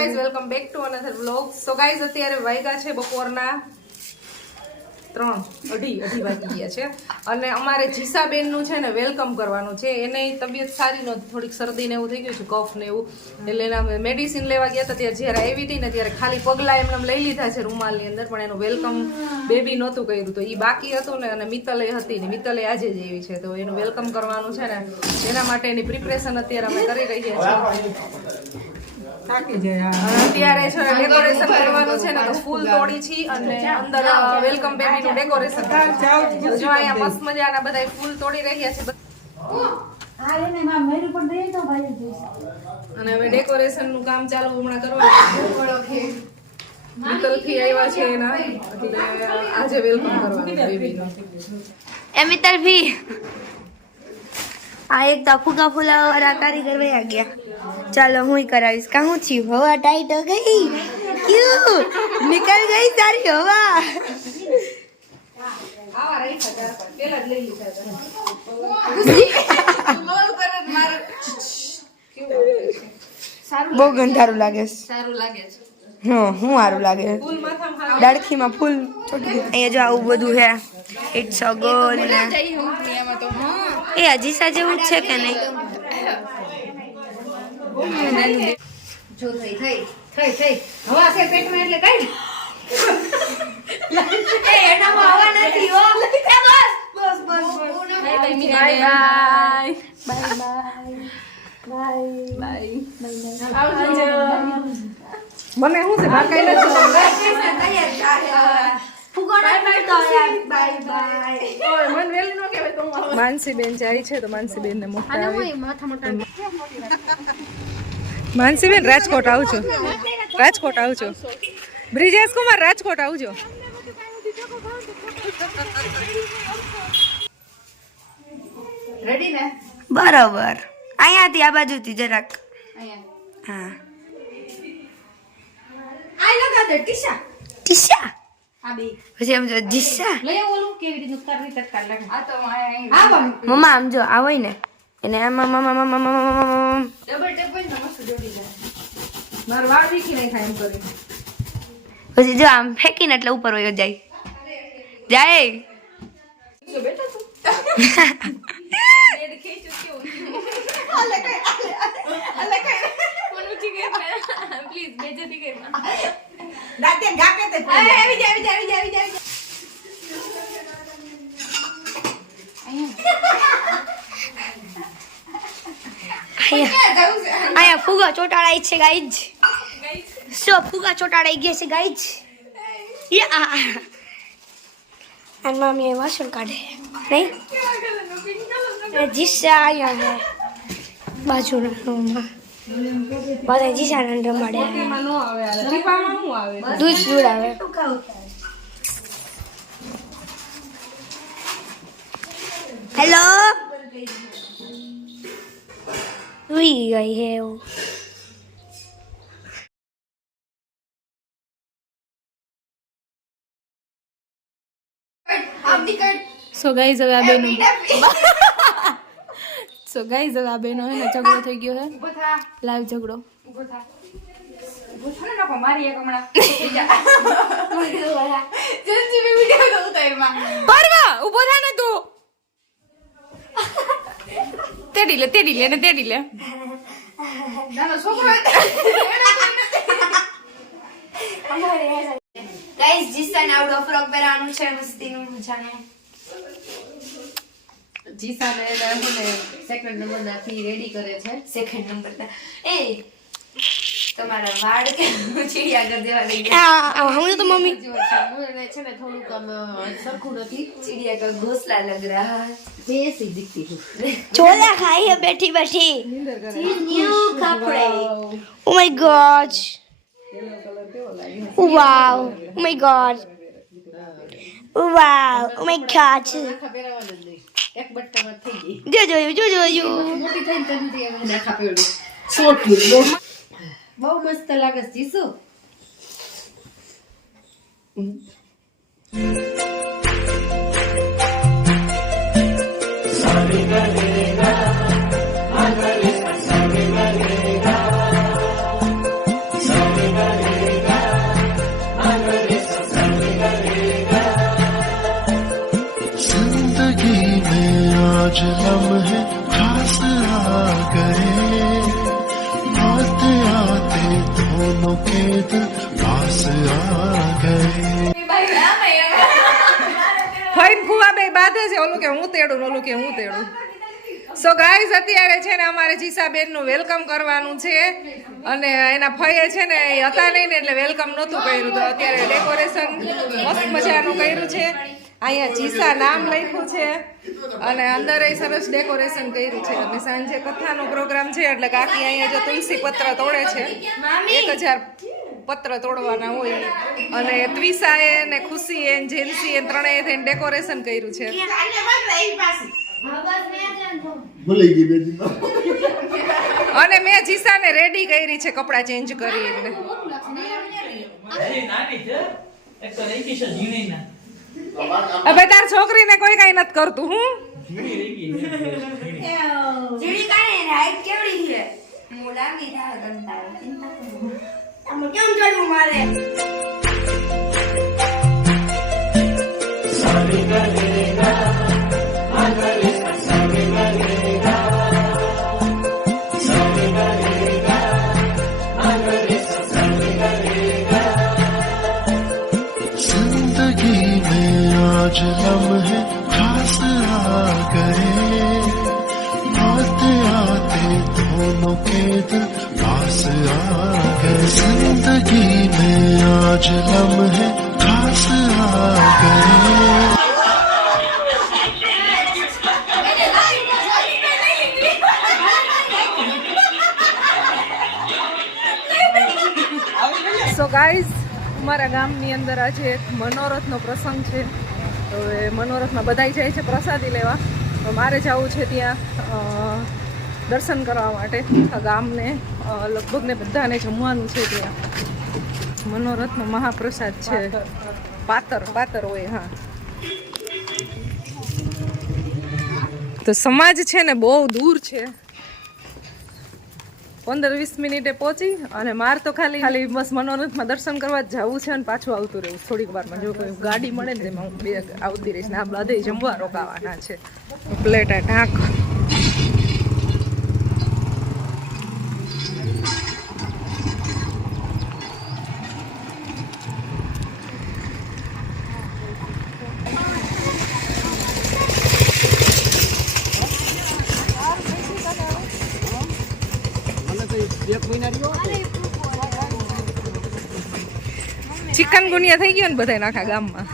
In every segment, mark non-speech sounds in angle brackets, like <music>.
Guys welcome back to another vlog so guys અત્યારે વાગ્યા છે બપોરના ત્રણ. અઢી અઢી વાગી ગયા છે. અને અમારે જીસાબેનનું છે ને વેલકમ કરવાનું છે. એને તબિયત સારી નહોતી, થોડીક શરદી ને એવું થઈ ગયું છે કફ ને એવું. એટલે એના મેડિસિન લેવા ગયા હતા. ત્યારે જ્યારે આવી હતી ને ત્યારે ખાલી પગલાં એમને એમ લઈ લીધા છે રૂમાલની અંદર, પણ એનું વેલકમ બેબી નહોતું કર્યું. તો એ બાકી હતું ને, અને મિત્તલે હતી ને મિત્તલે આજે જ એવી છે. તો એનું વેલકમ કરવાનું છે ને. એના માટેની પ્રિપરેશન અત્યારે અમે કરી રહ્યા છીએ. થાકી જાય અત્યારે છે ડેકોરેશન કરવાનું છે ને તો ફૂલ તોડી છી અને અંદર વેલકમ બેબી નું ડેકોરેશન જો અહીંયા મસ્ત મજાના બધા ફૂલ તોડી રહ્યા છે. અને હવે ડેકોરેશનનું કામ ચાલુ હમણાં કરવાનું મિત્તલથી આવ્યા છે એના એટલે આજે વેલકમ કરવાનું બેબીનું એ મિત્તલ ભી આ એક તો ફૂગા ફૂલા વાળા કારીગર વયા ગયા. ચાલો હું કરાવીશ. કા હું થયું હવા ટાઈટ હો ગઈ? ક્યુ? નીકળ ગઈ તારી હવા. બહુ ગંધારું લાગે છે. સારું લાગે હા હું સારું લાગે. ડાળખીમાં ફૂલ અહીંયા જો આવું બધું છે ઇટ્સ અ ગોલ એ અજીસા જેવું જ છે કે નહીં? એટલે કઈ બાય બાય. મને શું છે ભાકાઈ માનસી બેન જાય છે તો માનસી બેન ને મોટા મોટા માનસી બેન રાજકોટ આવજો રાજકોટ આવજો બ્રિજેશ કુમાર રાજકોટ આવજો બરાબર. અહીંયાથી આ બાજુથી જરાક. હા. ટીશા. પછી આમ જો જીસા મમ્મા આમ જો આ હોય ને. એને આમ આમ આમ આમ આમ આમ ડબલ ડબલ મસ્ત જોડી જાય માર પછી જો આમ ફેંકીને એટલે ઉપર વયો જાય જાય પ્લીઝ બેજતી અહીંયા ફુગા ચોટાડાઈ છે ગાઈજ સો ફુગા ચોટાડાઈ ગયા છે ગાઈજ અને મમ્મી વાસણ કાઢે નહીં? જીસા અહીંયા બાજુના રૂમમાં. બધા જીસાને રમાડે. દૂધ દૂડાવે હેલો સુઈ ગઈ હે એવું સો ગાઈઝ હવે આ બેનો <laughs> સો ગાઈઝ હવે આ બેનો હે ને ઝઘડો થઈ ગયો હે. લાઈવ ઝઘડો. પરવા ઊભો થા ને તું. તેડી લે તેડી લે ને તેડી લે ગાઈસ જીસાને આવડો ફ્રોક પહેરવાનું છે મસ્તીનું મજાનું. જીસાને એના છે ને સેકન્ડ નંબરના ફી રેડી કરે છે. સેકન્ડ નંબર એ તમારા વાળ કે ચીડિયા કર દેવા લઈ ગયા. તો મમ્મી છે. ને થોડુંક આમ સરખું નથી. ચીડિયા કર ઘોસલા લગ રહા દેસી દિખતી હું ચોલા ખાઈ હે બેઠી બેઠી. ન્યુ કપડે. ઓ my god wow oh my god wow oh my god એક જો જો જો જો મોટી થઈને તને દે મને બહુ મસ્ત લાગે જીસુ. दोनों के दिल पास आ गए ફઈન ફુવા બે બાંધે છે ઓલું કે હું તેડું ને ઓલું કે હું તેડું સો ગાઈઝ અત્યારે છે ને અમારે જીસાબેન નું વેલકમ કરવાનું છે અને એના ફઈએ છે ને એ હતા નહીં ને એટલે વેલકમ નહોતું કર્યું તો અત્યારે ડેકોરેશન મસ્ત મજાનું કર્યું છે અહીંયા જીસા નામ લખ્યું છે અને અંદર એ સરસ ડેકોરેશન કર્યું છે અને સાંજે કથાનો પ્રોગ્રામ છે એટલે કાકી અહીંયા જો તુલસી પત્ર તોડે છે એક હજાર પત્ર તોડવાના હોય. અને ત્વિસાએ ને ખુશીએ જેન્સીએ ત્રણેય થઈને ડેકોરેશન કર્યું છે. ભૂલી ગઈ બેટી અને મેં જીસાને રેડી કરી છે કપડાં ચેન્જ કરીને. ઝીણી ના હવે તાર છોકરીને કોઈ કઈ નથી કરતું હું? જીડી હાઈટ કેવડી છે? હું લાંબી ગંતા ચિંતા કરો આમાં કેમ ચડવું મારે जिंदगी में आज लम्हे खास आ गए दोनों के दिल पास आ गए जिंदगी में आज लम्हे खास आ गए સો ગાઈઝ અમારા ગામની અંદર આજે એક મનોરથનો પ્રસંગ છે તો એ મનોરથમાં બધાય જાય છે પ્રસાદી લેવા તો મારે જવું છે ત્યાં અ, દર્શન કરવા માટે આ ગામને લગભગને બધાને જમવાનું છે ત્યાં. મનોરથનો મહાપ્રસાદ છે. પાતર પાતર હોય, હા. તો સમાજ છે ને બહુ દૂર છે. પંદર વીસ મિનિટે પહોંચી અને માર તો ખાલી ખાલી બસ મનોરથમાં દર્શન કરવા જવું છે અને પાછું આવતું રહેવું થોડીક વારમાં જો કોઈ ગાડી મળે ને તેમાં હું બે આવતી રહીશ ને આ બધે જમવા રોકાવાના છે. પ્લેટ આ ઢાંક ચિકન ગુનિયા થઈ ગયો ને બધા આખા ગામમાં.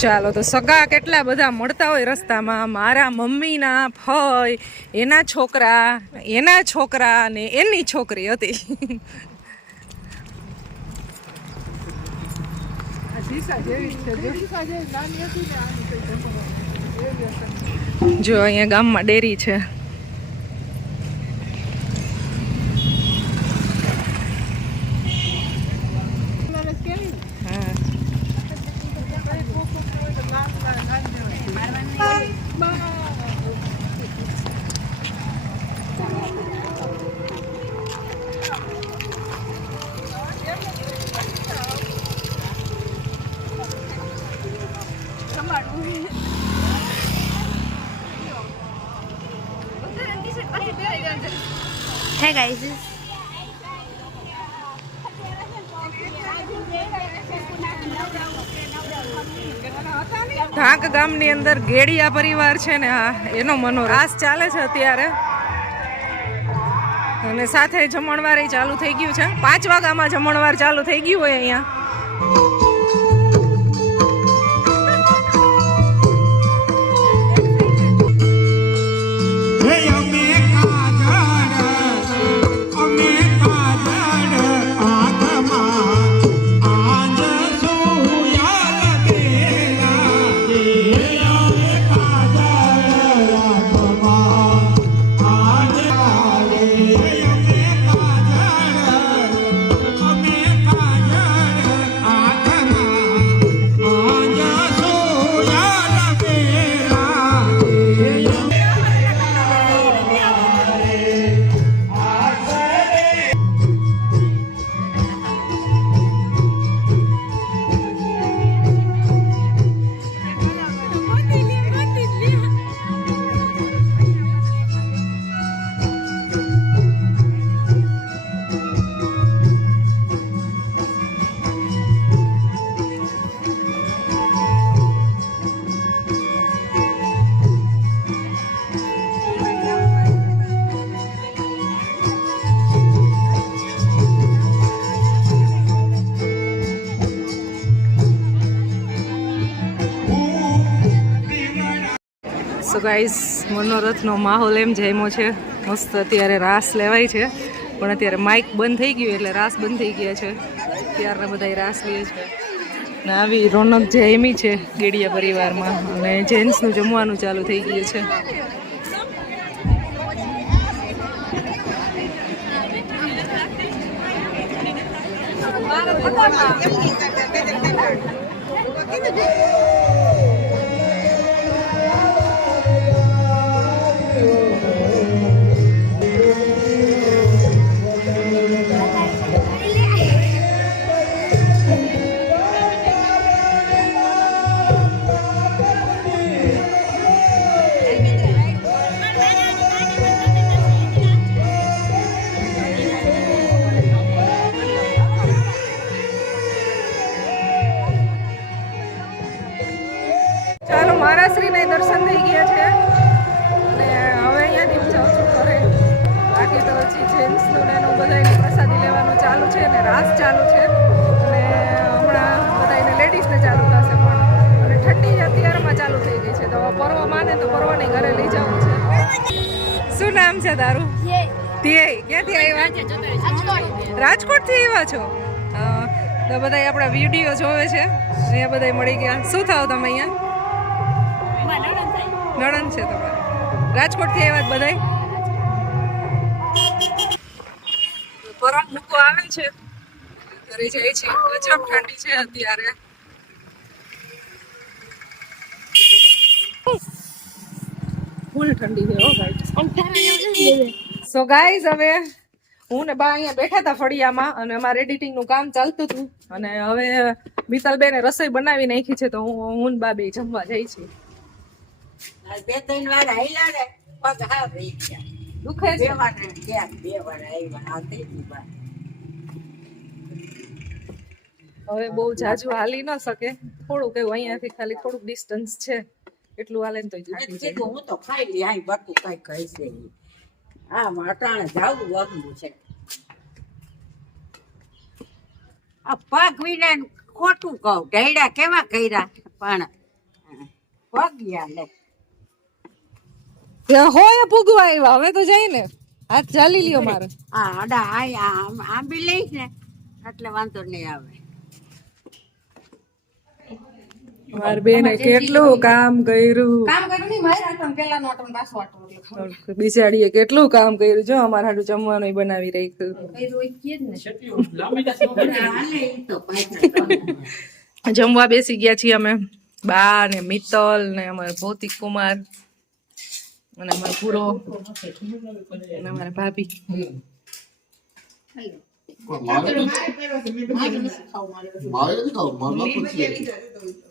ચાલો તો સગા કેટલા બધા મળતા હોય રસ્તામાં? મારા મમ્મીના ફય એના છોકરા એના છોકરા ને એની છોકરી હતી જીસા જેવી જ અહીંયા ગામમાં ડેરી છે. ઢાંક ગામની અંદર ગેડિયા પરિવાર છે ને, હા, એનો મનોરાસ ચાલે છે અત્યારે. અને સાથે જમણવાર ચાલુ થઈ ગયું છે. પાંચ વાગ્યામાં જમણવાર ચાલુ થઈ ગયું હોય અહીંયા. સો ગાઈઝ મનોરથનો માહોલ એમ જમ્યો છે. મસ્ત અત્યારે રાસ લેવાય છે. પણ અત્યારે માઇક બંધ થઈ ગયું એટલે રાસ બંધ થઈ ગયા છે. ત્યારના બધા રાસ લે છે. ને આવી રોનક જયમી છે ગેડિયા પરિવારમાં. અને જેન્ટ્સનું જમવાનું ચાલુ થઈ ગયું છે. ચાલો નામ છે તારું? ધ્યેય. ક્યાંથી આવ્યા? રાજકોટથી. આવ્યા છો? તો બધા આપણા વીડિયો જોવે છે. અહીંયા બધા મળી ગયા. શું થાવ તમે અહીંયા? નણંદ છે. તમારે. રાજકોટથી આવ્યા બધા પરમ મૂકો આવે છે. ઘરે જાય છે. ગજબ ઠંડી છે અત્યારે. ફૂલ ઠંડી છે હો ભાઈ સો ગાઈઝ હવે હું ને બા અહીંયા બેઠા હતા ફળિયામાં અને અમારે એડિટિંગનું કામ ચાલતું હતું. અને હવે મિત્તલબેને રસોઈ બનાવી નાખી છે તો હું હું ને બા બે જમવા જઈ છું. બે ત્રણ વાર આઈલા ને પગ હા રહી ગયા. દુખે બે વાર ગયા બે વાર આવ્યા આ ત્રીજી હવે બહુ જાજુ હાલી ન શકે. થોડુંક એવું અહીંયાથી ખાલી થોડુંક ડિસ્ટન્સ છે. એટલું હાલે ને તો હું તો ખાઈ લઈ આઈ બાકી કઈ કહી છે. હા અટાણે જાવું વગનું છે. આ પગ વિના ખોટું કહું. ઢૈડા કેવા કર્યા? પણ પગ ગયા લે. હોય ભૂગવા આવ્યા. હવે તો જાય ને. હાથ ચાલી લ્યો મારે. હા અડા આ આમ આંબી લઈશ ને. એટલે વાંધો નહીં આવે. મારી બેને કેટલું કામ કર્યું? કામ કર્યું નહીં મારે આટમ પેલા નો આટમ પાછો આટમ બિચારીએ કેટલું કામ કર્યું? જો અમારા હાટું જમવાનું બનાવી રાખ્યું જમવા બેસી ગયા છીએ અમે બા ને મિત્તલ ને અમારે ભૌતિક કુમાર અને અમારા પૂરો અને અમારા ભાભી. મારે નથી મારે